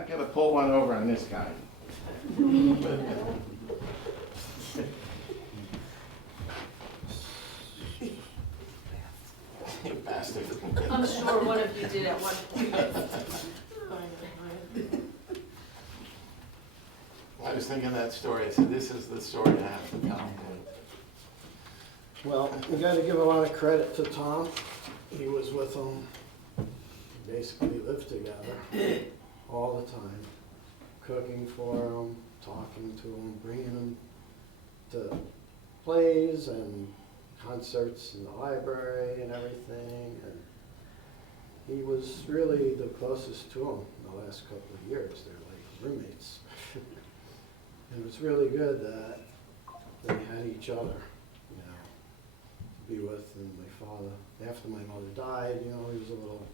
I gotta pull one over on this guy. You bastard. I'm sure one of you did at one point. I was thinking that story, I said, this is the story I have to tell him. Well, we gotta give a lot of credit to Tom. He was with them, basically lived together all the time, cooking for them, talking to them, bringing them to plays and concerts in the library and everything. And he was really the closest to them in the last couple of years. They're like roommates. And it was really good that they had each other, you know, to be with. And my father, after my mother died, you know, he was a little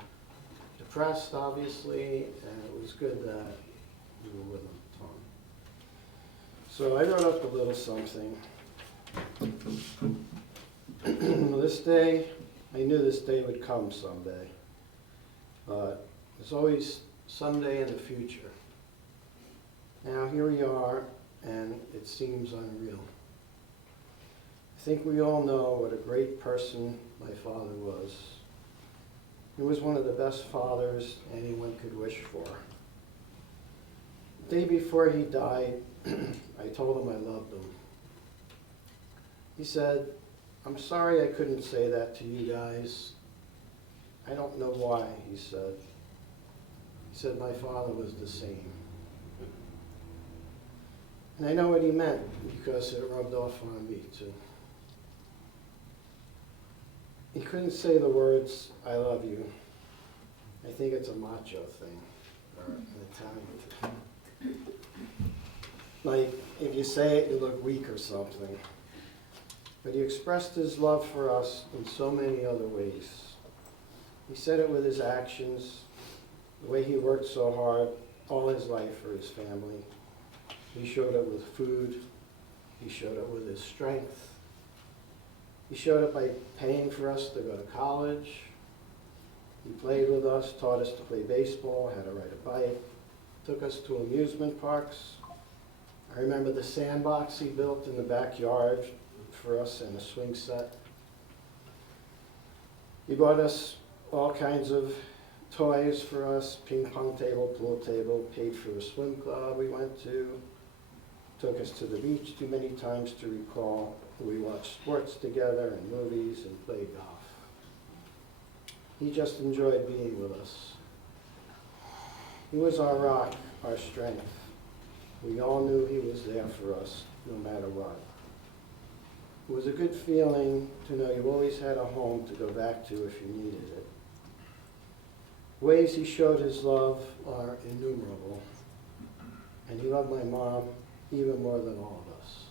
depressed, obviously, and it was good that we were with him, Tom. So I wrote up a little something. This day, I knew this day would come someday, but there's always someday in the future. Now here we are, and it seems unreal. I think we all know what a great person my father was. He was one of the best fathers anyone could wish for. The day before he died, I told him I loved him. He said, "I'm sorry I couldn't say that to you guys. I don't know why," he said. He said, "My father was the same." And I know what he meant because it rubbed off on me too. He couldn't say the words, "I love you." I think it's a macho thing, or an Italian thing. Like, if you say it, you look weak or something. But he expressed his love for us in so many other ways. He said it with his actions, the way he worked so hard all his life for his family. He showed it with food. He showed it with his strength. He showed it by paying for us to go to college. He played with us, taught us to play baseball, how to ride a bike, took us to amusement parks. I remember the sandbox he built in the backyard for us and a swing set. He bought us all kinds of toys for us, ping pong table, pool table, paid for a swim club we went to, took us to the beach too many times to recall. We watched sports together and movies and played golf. He just enjoyed being with us. He was our rock, our strength. We all knew he was there for us, no matter what. It was a good feeling to know you always had a home to go back to if you needed it. Ways he showed his love are innumerable, and he loved my mom even more than all of us.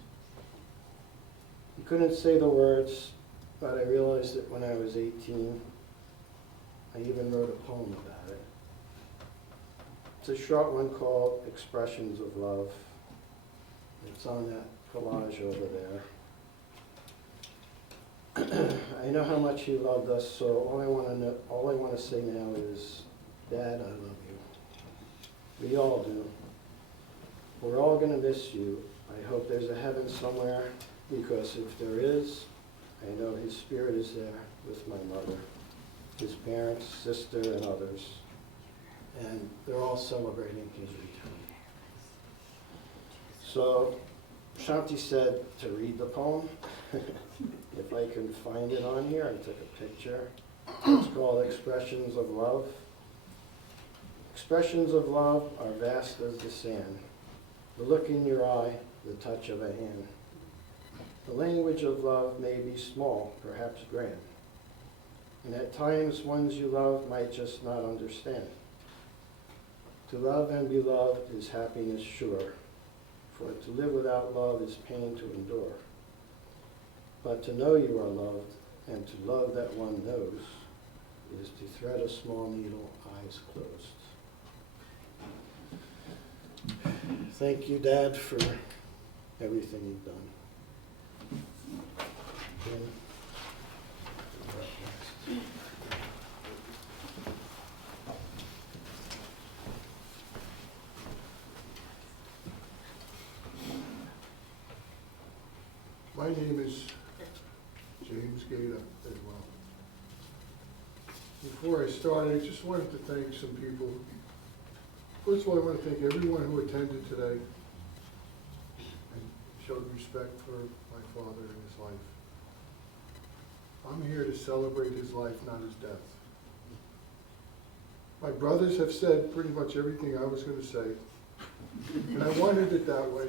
He couldn't say the words, but I realized it when I was 18. I even wrote a poem about it. It's a short one called Expressions of Love. It's on that collage over there. I know how much he loved us, so all I want to say now is, Dad, I love you. We all do. We're all going to miss you. I hope there's a heaven somewhere, because if there is, I know his spirit is there with my mother, his parents, sister, and others. And they're all celebrating his return. So Shanti said to read the poem. If I can find it on here, I took a picture. It's called Expressions of Love. Expressions of love are vast as the sand. The look in your eye, the touch of a hand. The language of love may be small, perhaps grand. And at times, ones you love might just not understand. To love and be loved is happiness sure, for to live without love is pain to endure. But to know you are loved, and to love that one knows, is to thread a small needle, eyes closed. Thank you, Dad, for everything you've done. My name is James Gaeta as well. Before I start, I just wanted to thank some people. First of all, I want to thank everyone who attended today and showed respect for my father and his life. I'm here to celebrate his life, not his death. My brothers have said pretty much everything I was going to say, and I wanted it that way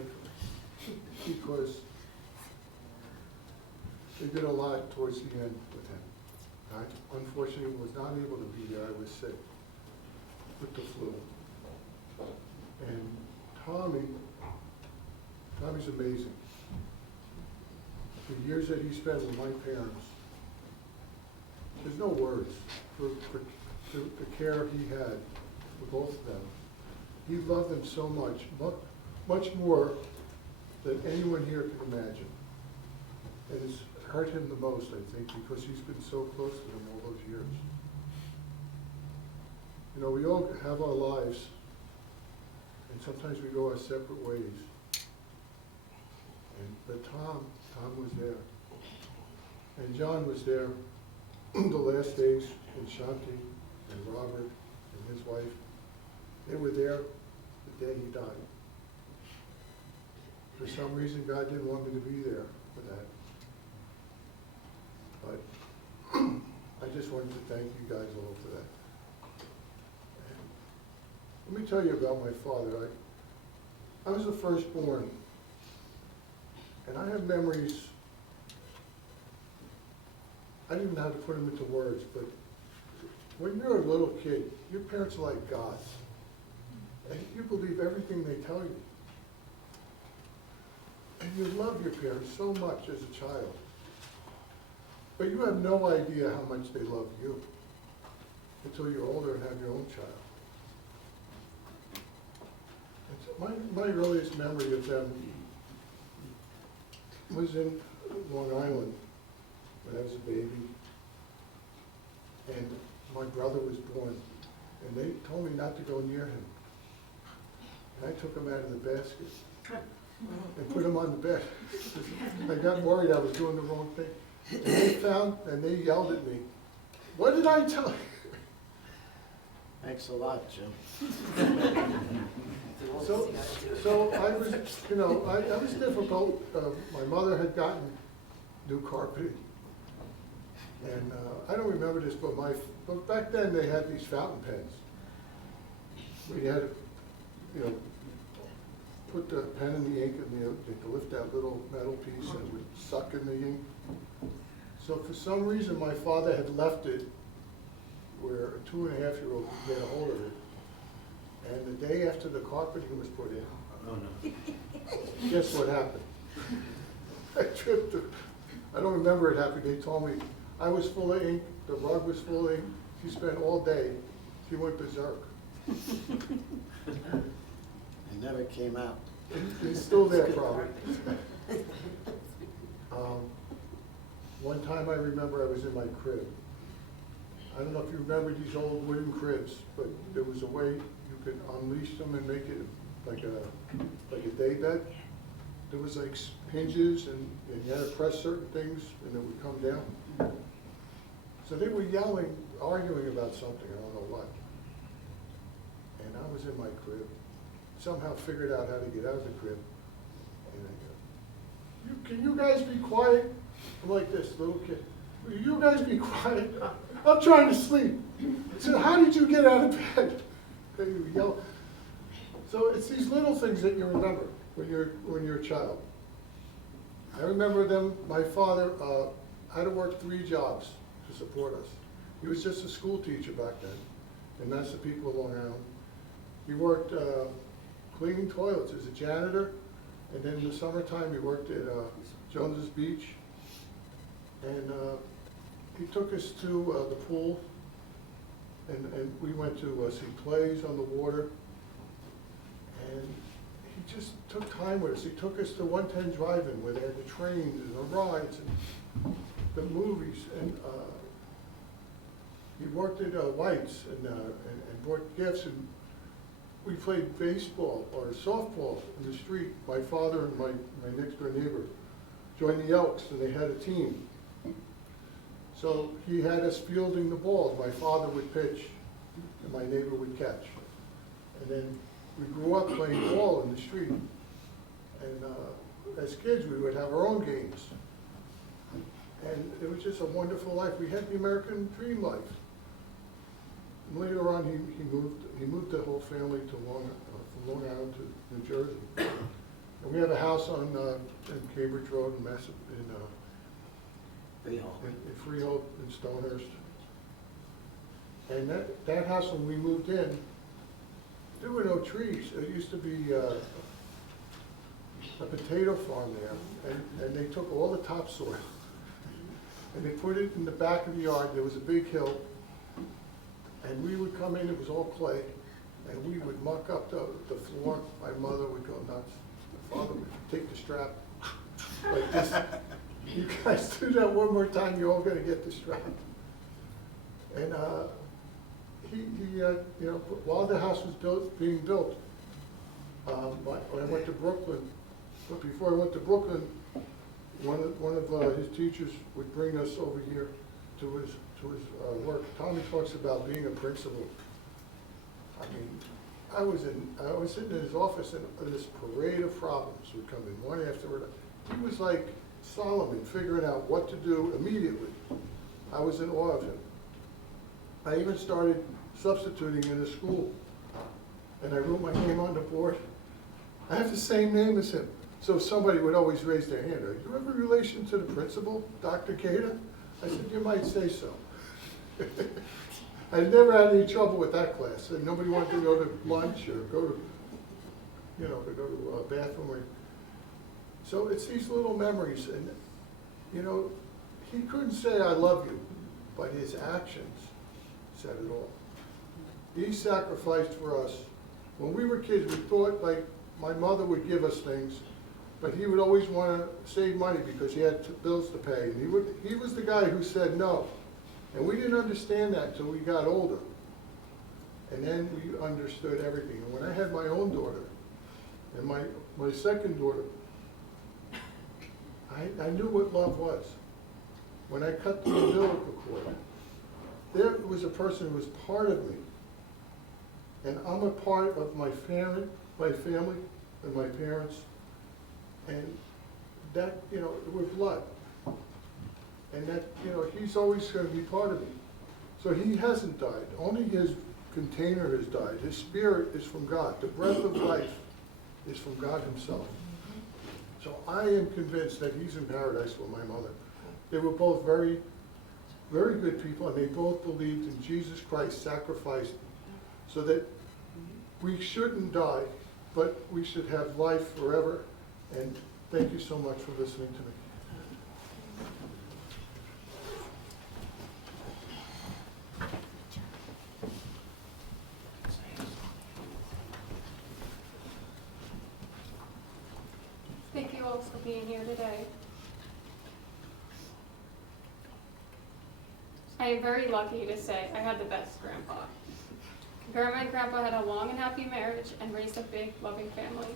because they did a lot towards the end with him. I unfortunately was not able to be there. I was sick with the flu. And Tommy's amazing. The years that he spent with my parents, there's no words for the care he had for both of them. He loved them so much, much more than anyone here can imagine. And it's hurt him the most, I think, because he's been so close to them all those years. You know, we all have our lives, and sometimes we go our separate ways. But Tom was there. And John was there the last days, and Shanti and Robert and his wife. They were there the day he died. For some reason, God didn't want me to be there for that. But I just wanted to thank you guys all for that. And let me tell you about my father. I was the firstborn, and I have memories. I didn't even have to put them into words, but when you're a little kid, your parents are like gods, and you believe everything they tell you. And you love your parents so much as a child. But you have no idea how much they love you until you're older and have your own child. And so my earliest memory of them was in Long Island when I was a baby. And my brother was born. And they told me not to go near him. And I took him out of the basket and put him on the bed. I got worried I was doing the wrong thing. And they yelled at me, "What did I tell you?" Thanks a lot, Jim. So I was, I was difficult. My mother had gotten new carpeting. And I don't remember this, but back then they had these fountain pens. Where you had to, put the pen in the ink and you had to lift that little metal piece and it would suck in the ink. So for some reason, my father had left it where a 2.5-year-old could get a hold of it. And the day after the carpeting was put in, guess what happened? I tripped. I don't remember it happening. They told me I was full of ink, the rug was full of ink. She spent all day. She went berserk. It never came out. It's still there, probably. One time I remember I was in my crib. I don't know if you remember these old wooden cribs, but there was a way you could unleash them and make it like a day bed. There was like hinges and you had to press certain things and it would come down. So they were yelling, arguing about something, I don't know what. And I was in my crib. Somehow figured out how to get out of the crib. And I go, can you guys be quiet? I'm like this, little kid. Will you guys be quiet? I'm trying to sleep. I said, how did you get out of bed? They would yell. So it's these little things that you remember when you're a child. I remember them, my father had to work 3 jobs to support us. He was just a school teacher back then, and that's the people of Long Island. He worked cleaning toilets as a janitor, and then in the summertime he worked at Jones's Beach. And he took us to the pool, and we went to see plays on the water. And he just took time with us. He took us to 110 Drive-In where they had the trains and the rides and the movies. And he worked at White's and brought gifts. And we played baseball or softball in the street, my father and my next door neighbor. joined the Elks, and they had a team. So he had us fielding the balls. My father would pitch, and my neighbor would catch. And then we grew up playing ball in the street. And as kids, we would have our own games. And it was just a wonderful life. We had the American dream life. And later on, he moved the whole family to from Long Island to New Jersey. And we have a house on in Cambridge Road in Freehold in Stonehurst. And that house, when we moved in, there were no trees. It used to be a potato farm there, and they took all the topsoil and they put it in the back of the yard. There was a big hill, and we would come in, it was all clay, and we would muck up the floor. My mother would go nuts. My father would take the strap like this. You guys do that one more time, you're all gonna get the strap. And while the house was being built, when I went to Brooklyn, but before I went to Brooklyn, one of his teachers would bring us over here to his work. Tommy talks about being a principal. I mean, I was sitting in his office, and this parade of problems would come in one after another. He was like Solomon, figuring out what to do immediately. I was in awe of him. I even started substituting in a school, and I wrote my name on the board. I have the same name as him. So somebody would always raise their hand. Are you ever in relation to the principal, Dr. Gaeta? I said, you might say so. I never had any trouble with that class. And nobody wanted to go to lunch or go to a bathroom. So it's these little memories. And, he couldn't say I love you, but his actions said it all. He sacrificed for us. When we were kids, we thought like my mother would give us things, but he would always want to save money because he had bills to pay. And he was the guy who said no. And we didn't understand that until we got older. And then we understood everything. And when I had my own daughter, and my second daughter, I knew what love was. When I cut the umbilical cord, there was a person who was part of me. And I'm a part of my family and my parents. And that, we're blood. And that, he's always going to be part of me. So he hasn't died. Only his container has died. His spirit is from God. The breath of life is from God himself. So I am convinced that he's in paradise with my mother. They were both very, very good people, and they both believed in Jesus Christ sacrificed so that we shouldn't die, but we should have life forever. And thank you so much for listening to me. Thank you all for being here today. I am very lucky to say I had the best grandpa. Grandma and Grandpa had a long and happy marriage and raised a big, loving family.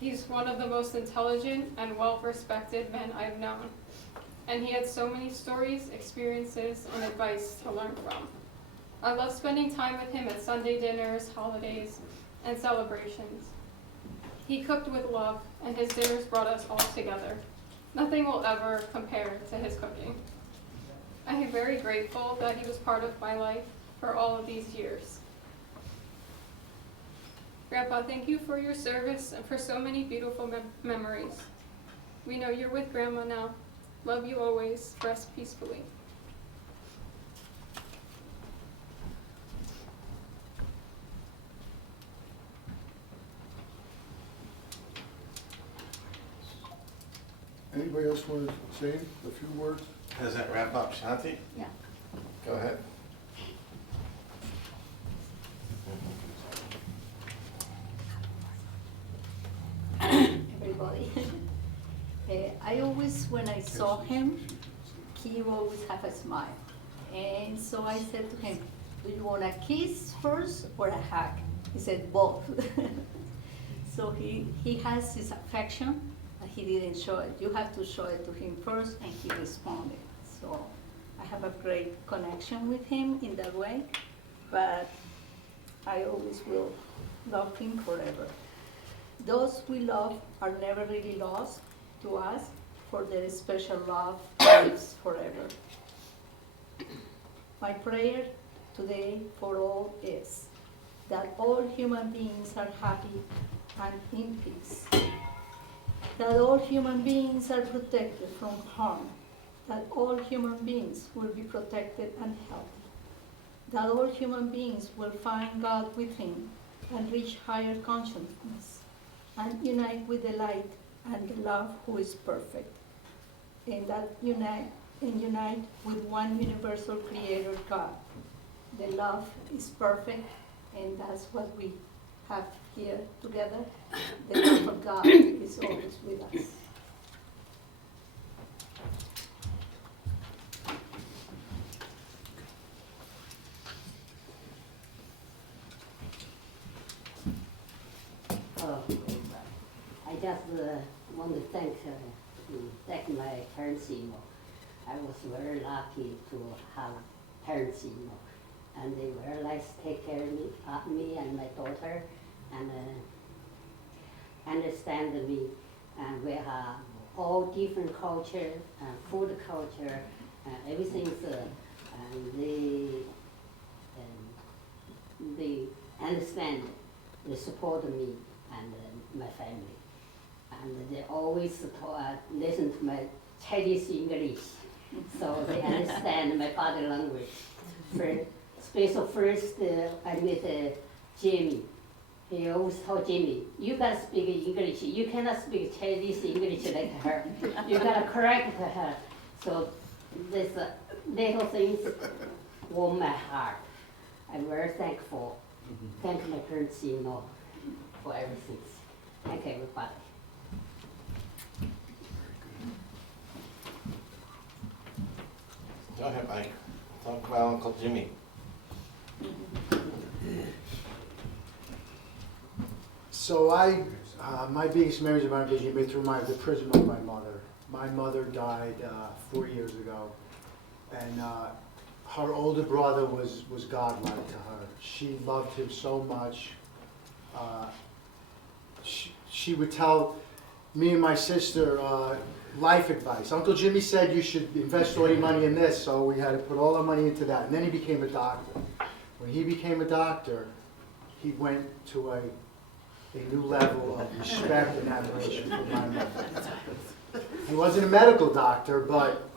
He's one of the most intelligent and well-respected men I've known. And he had so many stories, experiences, and advice to learn from. I love spending time with him at Sunday dinners, holidays, and celebrations. He cooked with love, and his dinners brought us all together. Nothing will ever compare to his cooking. I am very grateful that he was part of my life for all of these years. Grandpa, thank you for your service and for so many beautiful memories. We know you're with Grandma now. Love you always. Rest peacefully. Anybody else want to say a few words? Does that wrap up, Shanti? Yeah. Go ahead. Everybody. I always, when I saw him, he always have a smile. And so I said to him, do you want a kiss first or a hug? He said, both. So he has his affection, he didn't show it. You have to show it to him first, and he responded. So I have a great connection with him in that way, but I always will love him forever. Those we love are never really lost to us, for their special love lives forever. My prayer today for all is that all human beings are happy and in peace, that all human beings are protected from harm, that all human beings will be protected and healthy, that all human beings will find God within and reach higher consciousness and unite with the light and the love who is perfect, and that unite with one universal creator God. The love is perfect, and that's what we have here together. The love of God is always with us. I just want to thank my parents, I was very lucky to have parents, and they were nice to take care of me and my daughter, and understand me. And we have all different culture, food culture, everything's, and they understand, they support me and my family. And they always listen to my Chinese English, so they understand my body language. First, I met Jimmy. He always told Jimmy, you gotta speak English. You cannot speak Chinese English like her. You gotta correct her. So this little things warm my heart. I'm very thankful. Thank my parents, for everything. Thank everybody. Go ahead, Mike. Talk about Uncle Jimmy. So my biggest memories of Uncle Jimmy through the prison of my mother. My mother died 4 years ago, and her older brother was godlike to her. She loved him so much. She would tell me and my sister life advice. Uncle Jimmy said you should invest all your money in this, so we had to put all our money into that. And then he became a doctor. When he became a doctor, he went to a new level of respect and admiration for my mother. He wasn't a medical doctor, but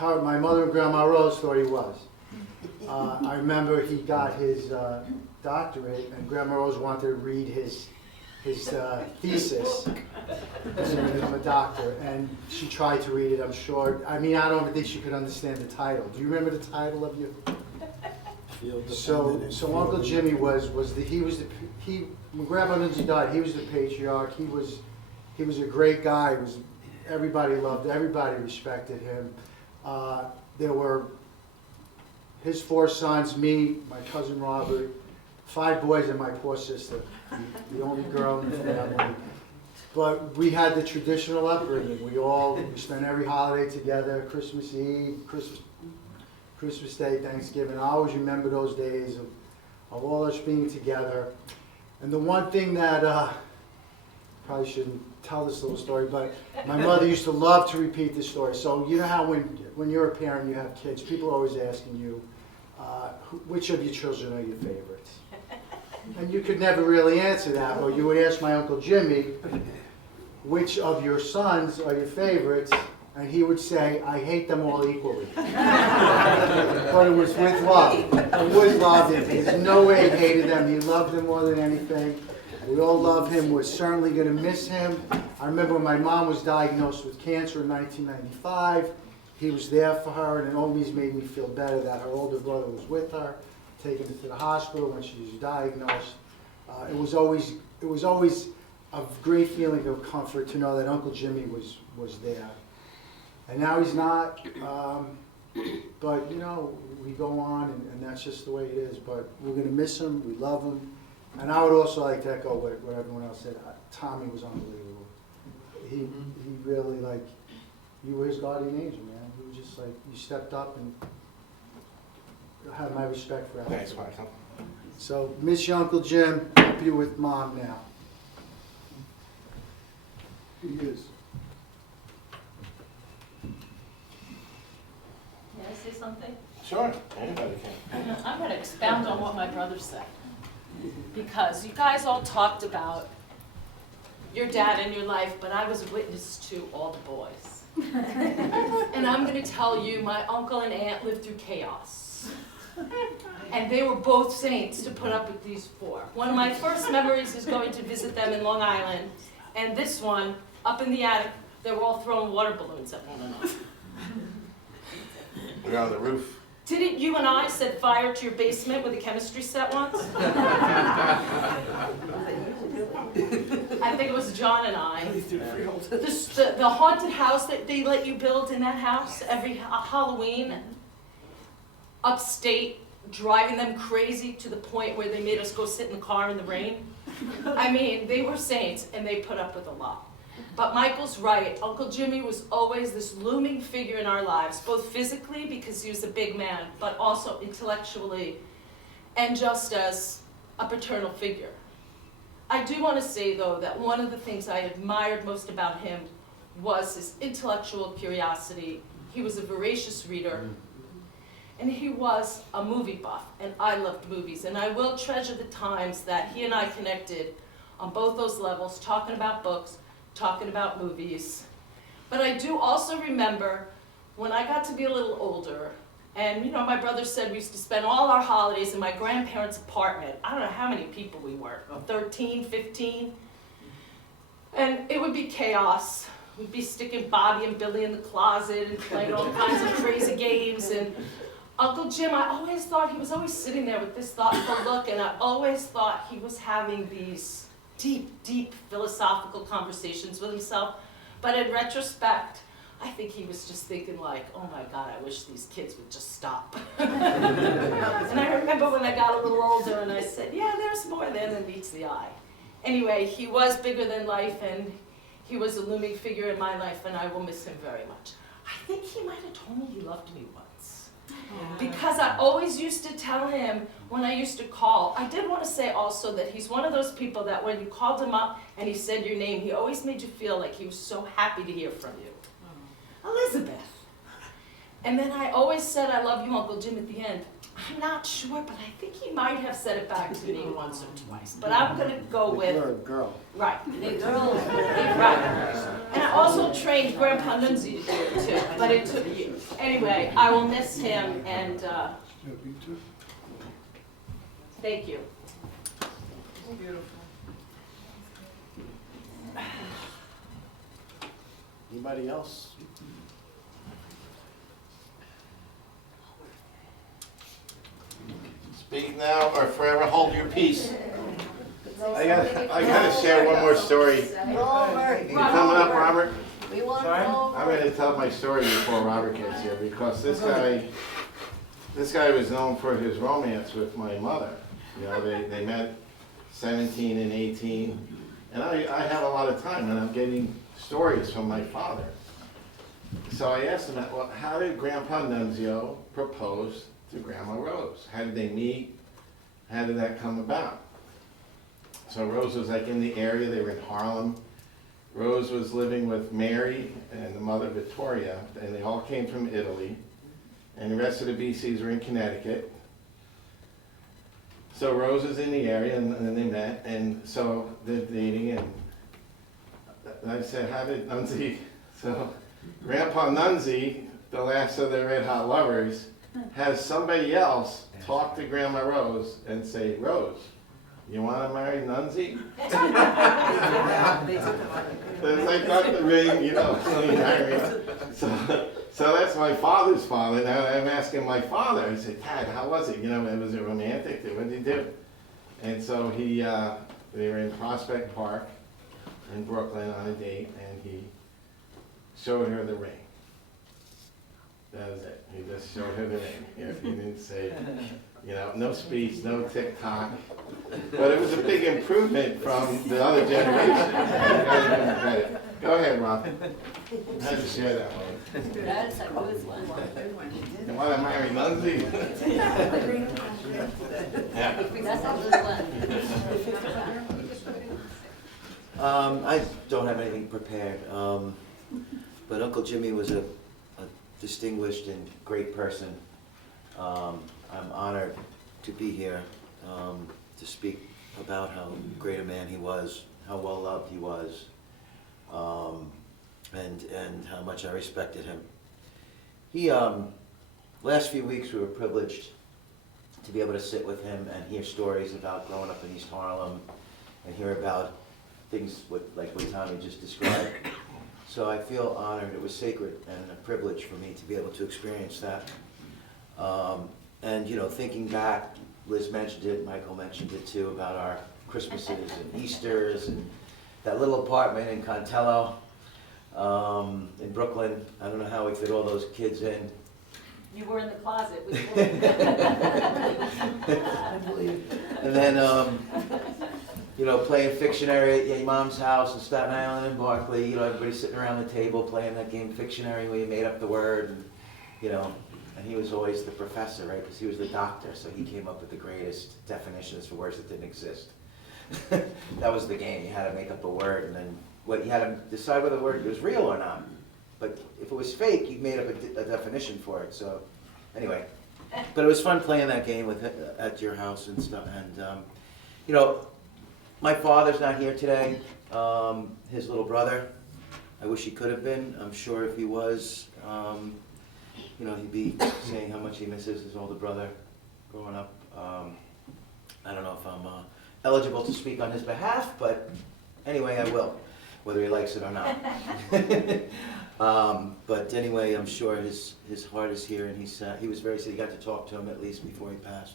my mother and Grandma Rose thought he was. I remember he got his doctorate, and Grandma Rose wanted to read his thesis to become a doctor, and she tried to read it, I'm sure. I mean, I don't think she could understand the title. Do you remember the title of your? So Uncle Jimmy when Grandma Lindsay died, he was the patriarch. He was a great guy. Everybody loved, everybody respected him. There were his 4 sons, me, my cousin Robert, 5 boys, and my poor sister, the only girl in the family. But we had the traditional upbringing. We spent every holiday together, Christmas Eve, Christmas Day, Thanksgiving. I always remember those days of all us being together. And the one thing that, probably shouldn't tell this little story, but my mother used to love to repeat this story. So you know how when you're a parent, you have kids, people are always asking you, which of your children are your favorites? And you could never really answer that. Or you would ask my Uncle Jimmy, which of your sons are your favorites? And he would say, I hate them all equally. But it was with love. It was love. There's no way he hated them. He loved them more than anything. We all love him. We're certainly going to miss him. I remember when my mom was diagnosed with cancer in 1995. He was there for her, and it always made me feel better that her older brother was with her, taking her to the hospital when she was diagnosed. It was always a great feeling of comfort to know that Uncle Jimmy was there. And now he's not, but we go on, and that's just the way it is. But we're going to miss him. We love him. And I would also like to echo what everyone else said. Tommy was unbelievable. he really, like, you were his guardian angel, man. He was just like, you stepped up and have my respect forever. Thanks, Michael. So, miss your Uncle Jim, help you with Mom now. He is. May I say something? Sure, anybody can. I'm going to expound on what my brother said. Because you guys all talked about your dad in your life, but I was witness to all the boys. And I'm going to tell you, my uncle and aunt lived through chaos. And they were both saints to put up with these four. One of my first memories is going to visit them in Long Island, and this one, up in the attic, they were all throwing water balloons at one another. We're on the roof. Didn't you and I set fire to your basement with a chemistry set once? I think it was John and I. The haunted house that they let you build in that house every Halloween, upstate, driving them crazy to the point where they made us go sit in the car in the rain. I mean, they were saints and they put up with a lot. But Michael's right. Uncle Jimmy was always this looming figure in our lives, both physically because he was a big man, but also intellectually and just as a paternal figure. I do want to say, though, that one of the things I admired most about him was his intellectual curiosity. He was a voracious reader, and he was a movie buff, and I loved movies. And I will treasure the times that he and I connected on both those levels, talking about books, talking about movies. But I do also remember when I got to be a little older, and you know, my brother said we used to spend all our holidays in my grandparents' apartment. I don't know how many people we were, 13, 15. And it would be chaos. We'd be sticking Bobby and Billy in the closet and playing all kinds of crazy games. And Uncle Jim, I always thought he was always sitting there with this thoughtful look, and I always thought he was having these deep, deep philosophical conversations with himself. But in retrospect, I think he was just thinking like, oh my God, I wish these kids would just stop. And I remember when I got a little older and I said, yeah, there's more there than meets the eye. Anyway, he was bigger than life, and he was a looming figure in my life, and I will miss him very much. I think he might have told me he loved me once. Because I always used to tell him when I used to call. I did want to say also that he's one of those people that when you called him up and he said your name, he always made you feel like he was so happy to hear from you. Elizabeth. And then I always said, I love you, Uncle Jim, at the end. I'm not sure, but I think he might have said it back to me once or twice. But I'm going to go with... You're a girl. Right. The girl. Right. And I also trained Grandpa Nunzi to do it too, but it took years. Anyway, I will miss him, and thank you. Beautiful. Anybody else? Speak now or forever hold your peace. I gotta share one more story. You coming up, Robert? We want I'm gonna tell my story before Robert gets here, because this guy was known for his romance with my mother. You know, they met 17 and 18, and I have a lot of time, and I'm getting stories from my father. So I asked him, well, how did Grandpa Nunzio propose to Grandma Rose? How did they meet? How did that come about? So Rose was like in the area, they were in Harlem. Rose was living with Mary and the mother Victoria, and they all came from Italy. And the rest of the BCs were in Connecticut. So Rose was in the area, and then they met, and so they're dating, and I said, how did Nunzi, so Grandpa Nunzi, the last of the Red Hot Lovers, has somebody else talk to Grandma Rose and say, Rose, you want to marry Nunzi? It's like not the ring, you know, so that's my father's father. Now I'm asking my father, I said, Dad, how was it? You know, was it romantic? What did he do? And so they were in Prospect Park in Brooklyn on a date, and he showed her the ring. That was it. He just showed her the ring. He didn't say, You know, no speech, no TikTok. But it was a big improvement from the other generation. You gotta give him credit. Go ahead, Rob. I had to share that one. That's a good one. You want to marry Lindsay? Yeah. That's a good one. I don't have anything prepared, but Uncle Jimmy was a distinguished and great person. I'm honored to be here to speak about how great a man he was, how well loved he was, and how much I respected him. He, last few weeks we were privileged to be able to sit with him and hear stories about growing up in East Harlem and hear about things like what Tommy just described. So I feel honored. It was sacred and a privilege for me to be able to experience that. And you know, thinking back, Liz mentioned it, Michael mentioned it too, about our Christmases and Easters and that little apartment in Contello in Brooklyn. I don't know how we fit all those kids in. You were in the closet with And then, you know, playing Fictionary at your mom's house in Staten Island and Barclay. You know, everybody sitting around the table playing that game Fictionary where you made up the word, and you know, and he was always the professor, right? Because he was the doctor, so he came up with the greatest definitions for words that didn't exist. That was the game. You had to make up a word, and then what you had to decide whether the word was real or not. But if it was fake, you made up a definition for it. So, anyway, but it was fun playing that game with at your house and stuff. And you know, my father's not here today. His little brother. I wish he could have been. I'm sure if he was, you know, he'd be saying how much he misses his older brother growing up. I don't know if I'm eligible to speak on his behalf, but anyway, I will, whether he likes it or not. But anyway, I'm sure his heart is here, and he was very sad. He got to talk to him at least before he passed.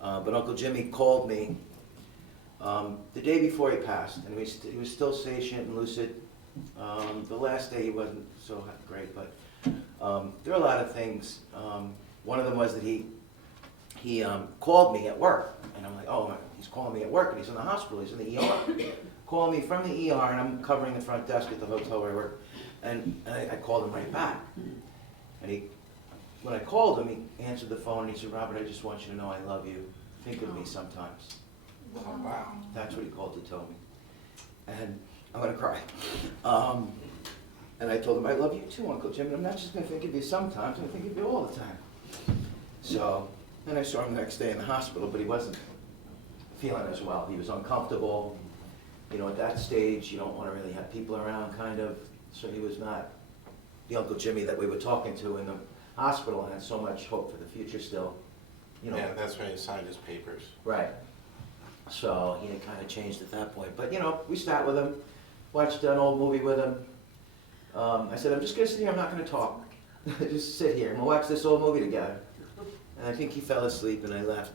But Uncle Jimmy called me the day before he passed, and he was still sentient and lucid. The last day he wasn't so great, but there are a lot of things. One of them was that he called me at work, and I'm like, oh, he's calling me at work, and he's in the hospital, he's in the ER. Calling me from the ER, and I'm covering the front desk at the hotel where I work, and I called him right back. And when I called him, he answered the phone, and he said, Robert, I just want you to know I love you. Think of me sometimes. Oh, wow. That's what he called to tell me. And I'm gonna cry. And I told him, I love you too, Uncle Jim, and I'm not just gonna think of you sometimes, I'm gonna think of you all the time. So, then I saw him the next day in the hospital, but he wasn't feeling as well. He was uncomfortable. You know, at that stage, you don't wanna really have people around, kind of, so he was not the Uncle Jimmy that we were talking to in the hospital, and had so much hope for the future still, you know. Yeah, that's when he signed his papers. Right. So he had kind of changed at that point. But, you know, we sat with him, watched an old movie with him. I said, I'm just going to sit here, I'm not going to talk. Just sit here, and we'll watch this old movie together. And I think he fell asleep, and I left.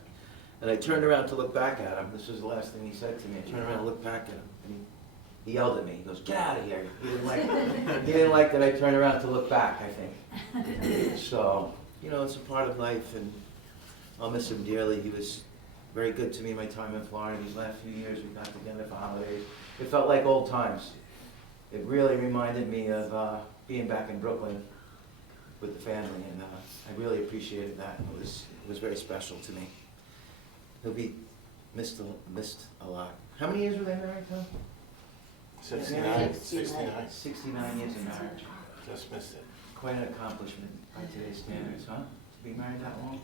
And I turned around to look back at him. This was the last thing he said to me. I turned around and looked back at him, and he yelled at me. He goes, get out of here. He didn't like that I turned around to look back, I think. So, you know, it's a part of life, and I'll miss him dearly. He was very good to me my time in Florida. These last few years we got together for holidays. It felt like old times. It really reminded me of being back in Brooklyn with the family, and I really appreciated that. It was very special to me. He'll be missed a lot. How many years were they married, Tom? 69. 69 years of marriage. Just missed it. Quite an accomplishment by today's standards, huh? To be married that long?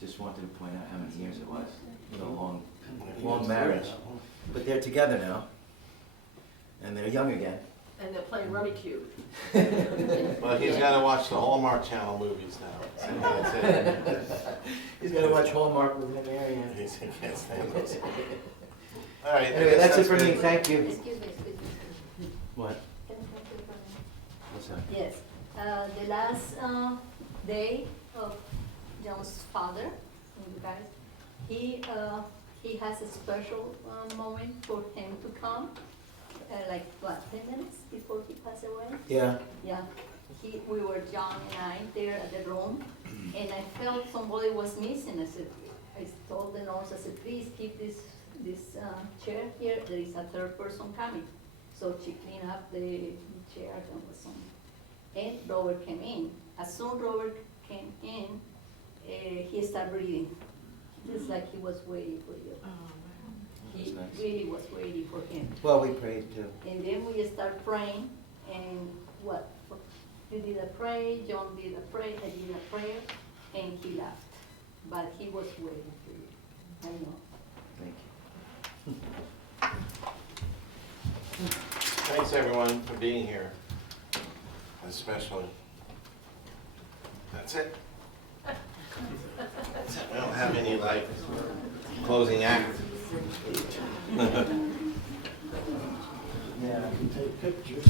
Just wanted to point out how many years it was. What a long marriage. But they're together now, and they're young again. And they're playing Rummy Cube. Well, he's got to watch the Hallmark Channel movies now. So that's it. He's got to watch Hallmark with him there, yeah. He can't stand those. All right. Anyway, that's it for me. good. Thank you. Excuse me. What? Can I talk to you for a minute? What's that? Yes, the last day of John's father, you guys, he has a special moment for him to come, like what, 10 minutes before he passed away? Yeah. Yeah, we were John and I there at the room, and I felt somebody was missing. I told the nurse, I said, please keep this chair here. There is a third person coming. So she cleaned up the chair and was on. And Robert came in. As soon Robert came in, he started breathing. Just like he was waiting for you. He That's nice. really was waiting for him. Well, we prayed too. And then we start praying, and what? You did a prayer, John did a prayer, I did a prayer, and he left. But he was waiting for you. I know. Thank you. Thanks, everyone, for being here, especially. That's it. That's it. We don't have any, like, closing act. Yeah. Take pictures.